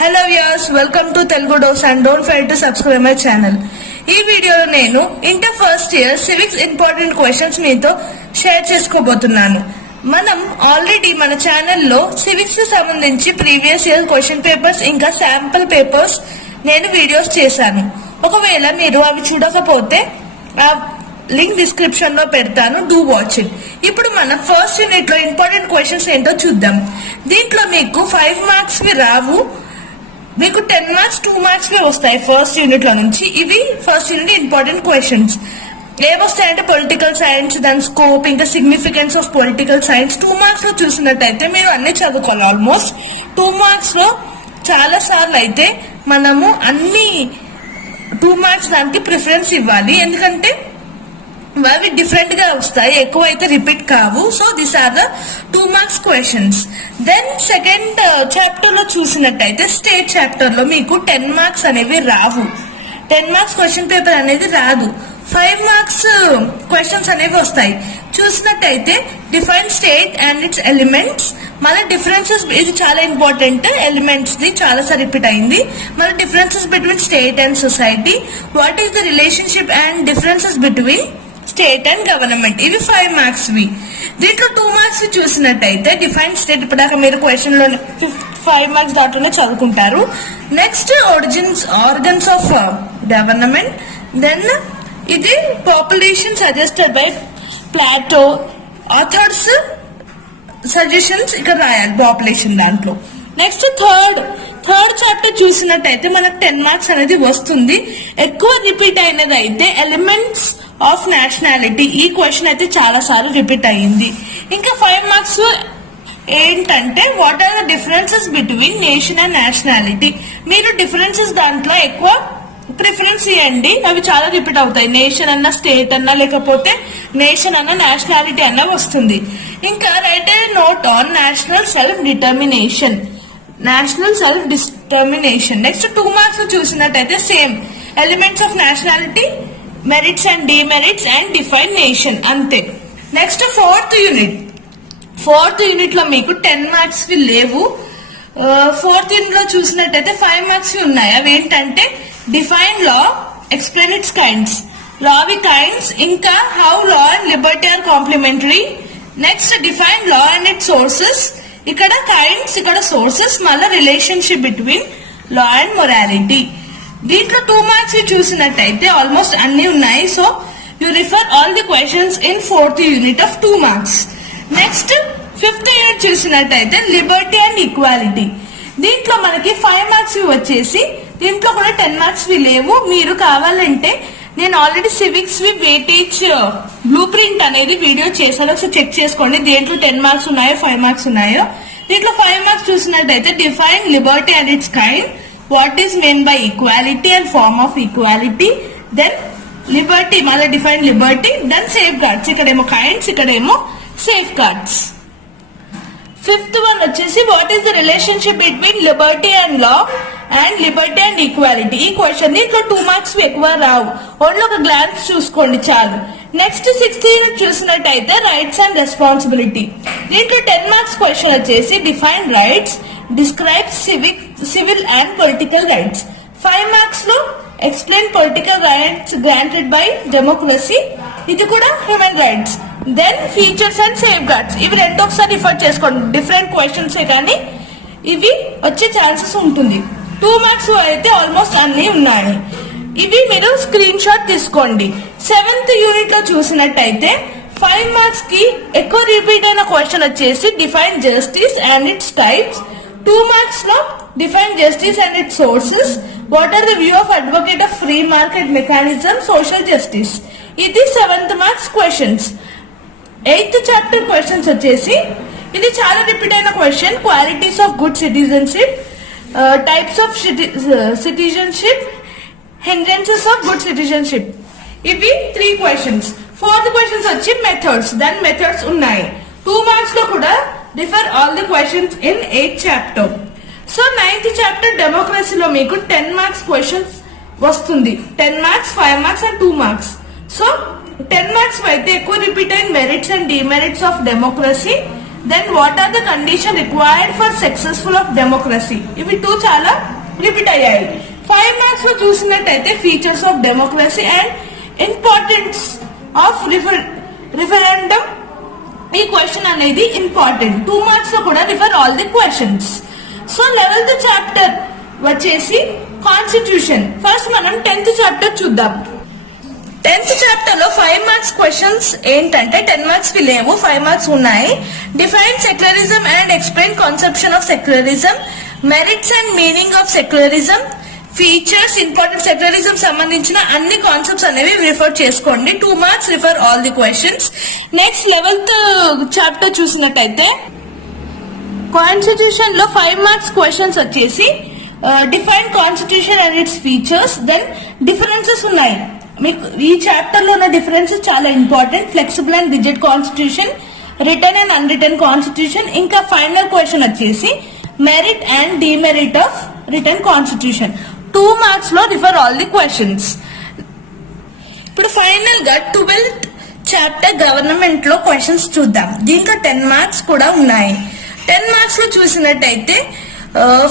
Hello viewers, welcome to Telugu dose and don't forget to subscribe my channel. ఈ వీడియోలో నేను inter first year civics important questions మీతో share చేసుకోబోతున్నాను. మనం already మన ఛానల్లో సివిక్స్ కి సంబంధించి ప్రీవియస్ ఇయర్ క్వశ్చన్ పేపర్స్ ఇంకా శాంపుల్ పేపర్స్ నేను వీడియోస్ చేశాను. ఒకవేళ మీరు అవి చూడకపోతే ఆ లింక్ డిస్క్రిప్షన్ లో పెడతాను, డూ వాచ్ ఇట్. ఇప్పుడు మన ఫస్ట్ యూనిట్ లో ఇంపార్టెంట్ క్వశ్చన్స్ ఏంటో చూద్దాం. దీంట్లో మీకు 5 మార్క్స్ వి రావు, మీకు 10 మార్క్స్ 2 మార్క్స్ వి వస్తాయి ఫస్ట్ యూనిట్ లో నుంచి. ఇవి ఫస్ట్ యూనిట్ ఇంపార్టెంట్ క్వశ్చన్స్. ఏమొస్తాయంటే పొలిటికల్ సైన్స్, దాని స్కోప్ ఇంకా significance of political science. 2 marks లో చూసినట్టయితే మీరు అన్ని చదువుకోవాలి. ఆల్మోస్ట్ 2 మార్క్స్ లో చాలా సార్లు అయితే మనము అన్ని 2 మార్క్స్ దానికి ప్రిఫరెన్స్ ఇవ్వాలి, ఎందుకంటే అవి డిఫరెంట్ గా వస్తాయి, ఎక్కువ అయితే రిపీట్ కావు. So these are the 2 marks questions. Then second chapter లో చూసినట్టయితే స్టేట్ చాప్టర్ లో మీకు 10 మార్క్స్ అనేవి రావు. 10 మార్క్స్ క్వశ్చన్ పేపర్ అనేది రాదు. 5 మార్క్స్ క్వశ్చన్స్ అనేవి వస్తాయి. చూసినట్టయితే define state and it's elements, మళ్ళీ డిఫరెన్సెస్, ఇది చాలా ఇంపార్టెంట్. ఎలిమెంట్స్ ది చాలా సార్ రిపీట్ అయింది. మళ్ళీ differences between state and society, what is the relationship and differences between state and government. ఇవి 5 మార్క్స్ వి. దీంట్లో 2 మార్క్స్ చూసినట్టయితే డిఫైన్ స్టేట్, ఇప్పటిదాకా మీరు క్వశ్చన్ లో 5 మార్క్స్ దాంట్లోనే చదువుకుంటారు. Next organs of government. Then ఇది population suggested by Plato, authors suggestions ఇక్కడ రాయాలి పాపులేషన్ దాంట్లో. నెక్స్ట్ థర్డ్ చాప్టర్ చూసినట్టయితే మనకు 10 మార్క్స్ అనేది వస్తుంది. ఎక్కువ రిపీట్ అయినది అయితే ఎలిమెంట్స్ ఆఫ్ నేషనాలిటీ. ఈ క్వశ్చన్ అయితే చాలా సార్లు రిపీట్ అయ్యింది. ఇంకా 5 మార్క్స్ ఏంటంటే what are the differences between nation and nationality. మీరు డిఫరెన్సెస్ దాంట్లో ఎక్కువ ప్రిఫరెన్స్ ఇవ్వండి, అవి చాలా రిపీట్ అవుతాయి. నేషన్ అన్న, స్టేట్ అన్నా, లేకపోతే నేషన్ అన్న, నేషనాలిటీ అన్న వస్తుంది. ఇంకా right a note on national self determination. Next 2 marks చూసినట్టయితే same elements of nationality, merits and demerits and define nation, అంతే. నెక్స్ట్ ఫోర్త్ యూనిట్ లో మీకు 10 మార్క్స్ వి లేవు. ఫోర్త్ యూనిట్ లో చూసినట్టయితే 5 మార్క్స్ వి ఉన్నాయి. అవి ఏంటంటే define law, explain its kinds, law వి కైండ్స్, ఇంకా how law and liberty are complementary. Next define law and its sources. ఇక్కడ కైండ్స్, ఇక్కడ సోర్సెస్, మళ్ళీ relationship between law and morality. దీంట్లో 2 మార్క్స్ చూసినట్టయితే ఆల్మోస్ట్ అన్ని ఉన్నాయి. So you refer all the questions in 4th unit of 2 marks. Next 5th unit చూసినట్టయితే liberty and equality. దీంట్లో మనకి 5 మార్క్స్ వచ్చేసి, దీంట్లో కూడా 10 మార్క్స్ లేవు. మీరు కావాలంటే నేను ఆల్రెడీ సివిక్స్ వి వెయిటేజ్ బ్లూ ప్రింట్ అనేది వీడియో చేశాను, ఒకసారి చెక్ చేసుకోండి. దేంట్లో 10 మార్క్స్ ఉన్నాయో 5 మార్క్స్ ఉన్నాయో. దీంట్లో 5 మార్క్స్ చూసినట్టయితే define liberty and its kind, what is mean by equality and form of equality, then liberty, మళ్ళీ define liberty, then safeguards. ఇక్కడేమో కైండ్స్, ఇక్కడేమో సేఫ్ గార్డ్స్. 5th వన్ వచ్చేసి what is the relationship between liberty and law and liberty and equality. ఈ question దీంట్లో 2 marks ఎక్కువ రావు, only ఒక glance చూసుకోండి చాలు. నెక్స్ట్ 6th యూనిట్ చూసినట్టయితే రైట్స్ అండ్ రెస్పాన్సిబిలిటీ. దీంట్లో 10 మార్క్స్ క్వశ్చన్ వచ్చేసి define rights, describe civil and political rights. 5 marks లో explain political rights granted by democracy, ఇది కూడా human rights. Then features and safeguards. ఇవి రెండు ఒకసారి రిఫర్ చేసుకోండి, డిఫరెంట్ క్వశ్చన్స్ కానీ ఇవి వచ్చే ఛాన్సెస్ ఉంటుంది. 2 మార్క్స్ అయితే ఆల్మోస్ట్ అన్ని ఉన్నాయి. ఇవి మీరు స్క్రీన్ షాట్ తీసుకోండి. 7th యూనిట్ లో చూసినట్టయితే 5 మార్క్స్ కి ఎక్కువ రిపీట్ అయిన క్వశ్చన్ వచ్చేసి define justice and its types. 2 marks లో define justice and its sources, what are the view of advocate of free market mechanism, social justice. ఇది 7th marks questions. 8th chapter questions వచ్చేసి ఇది చాలా repeat అయిన question, qualities of good citizenship, types of citizenship, hindrances of good citizenship. ఇవి 3 questions. 4th questions వచ్చి methods, దాని methods ఉన్నాయి. 2 marks లో కూడా refer all the questions in 8th chapter. So 9th chapter డెమోక్రసీలో మీకు 10 మార్క్స్ క్వశ్చన్స్ వస్తుంది. 10 marks, 5 marks and 2 marks. So 10 marks అయితే ఎక్కువ రిపీట్ అయిన merits and demerits of democracy, then what are the condition required for successful of democracy. ఇవి 2 చాలా repeat అయ్యాయి. 5 marks లో చూసినట్టయితే features of democracy and importance of referendum. ఈ question అనేది ఇంపార్టెంట్. 2 మార్క్స్ లో కూడా refer all the questions. So 11th chapter వచ్చేసి కాన్స్టిట్యూషన్. ఫస్ట్ మనం 10th చాప్టర్ చూద్దాం. 10th చాప్టర్ లో 5 మార్క్స్ క్వశ్చన్స్ ఏంటంటే 10 మార్క్స్ కి లేవు, 5 మార్క్స్ ఉన్నాయి. Define secularism and explain conception of secularism, merits and meaning of secularism, features, important secularism సంబంధించిన అన్ని కాన్సెప్ట్స్ అనేవి రిఫర్ చేసుకోండి. 2 marks refer all the questions. Next 11th chapter చూసినట్టయితే కాన్స్టిట్యూషన్ లో 5 మార్క్స్ క్వశ్చన్స్ వచ్చేసి define constitution and its features, then differences ఉన్నాయి. మీకు ఈ చాప్టర్ లో ఉన్న డిఫరెన్సెస్ చాలా important. Flexible and rigid constitution, written and unwritten constitution, ఇంకా ఫైనల్ క్వశ్చన్ వచ్చేసి merit and demerit of return constitution. 2 marks లో రిఫర్ ఆల్ ది క్వశ్చన్స్. ఇప్పుడు ఫైనల్ గా 12th చాప్టర్ గవర్నమెంట్ లో క్వశ్చన్స్ చూద్దాం. దీంట్లో 10 మార్క్స్ కూడా ఉన్నాయి. 10 మార్క్స్ లో చూసినట్టయితే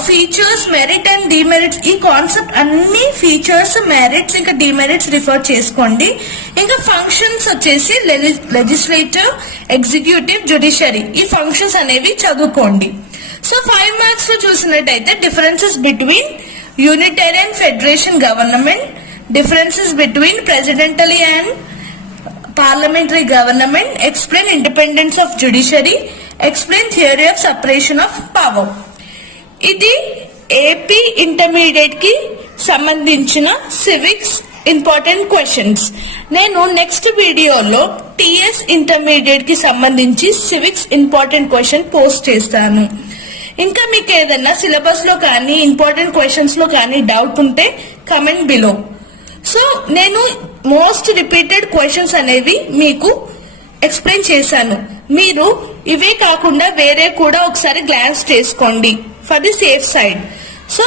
ఫీచర్స్, మెరిట్ అండ్ డిమెరిట్స్, ఈ కాన్సెప్ట్ అన్ని ఫీచర్స్, మెరిట్స్ ఇంకా డిమెరిట్స్ రిఫర్ చేసుకోండి. ఇంకా ఫంక్షన్స్ వచ్చేసి లెజిస్లేటివ్, ఎగ్జిక్యూటివ్, జ్యుడిషియరీ, ఈ ఫంక్షన్స్ అనేవి చదువుకోండి. సో 5 మార్క్స్ లో చూసినట్టయితే differences between unitarian federation government, differences between presidentially and parliamentary government, explain independence of judiciary, explain theory of separation of power. ఇది ఏపీ ఇంటర్మీడియట్ కి సంబంధించిన సివిక్స్ ఇంపార్టెంట్ క్వశ్చన్స్. నేను next వీడియోలో టిఎస్ ఇంటర్మీడియట్ కి సంబంధించి civics important question post చేస్తాను. ఇంకా మీకు ఏదైనా సిలబస్ లో కానీ ఇంపార్టెంట్ క్వశ్చన్స్ లో కానీ డౌట్ ఉంటే కమెంట్ బిలో. సో నేను మోస్ట్ రిపీటెడ్ క్వశ్చన్స్ అనేవి మీకు ఎక్స్ప్లెయిన్ చేశాను. మీరు ఇవే కాకుండా వేరే కూడా ఒకసారి గ్లాన్స్ చేసుకోండి for the safe side. So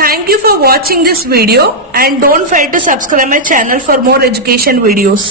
thank you for watching this video and don't forget to subscribe my channel for more education videos.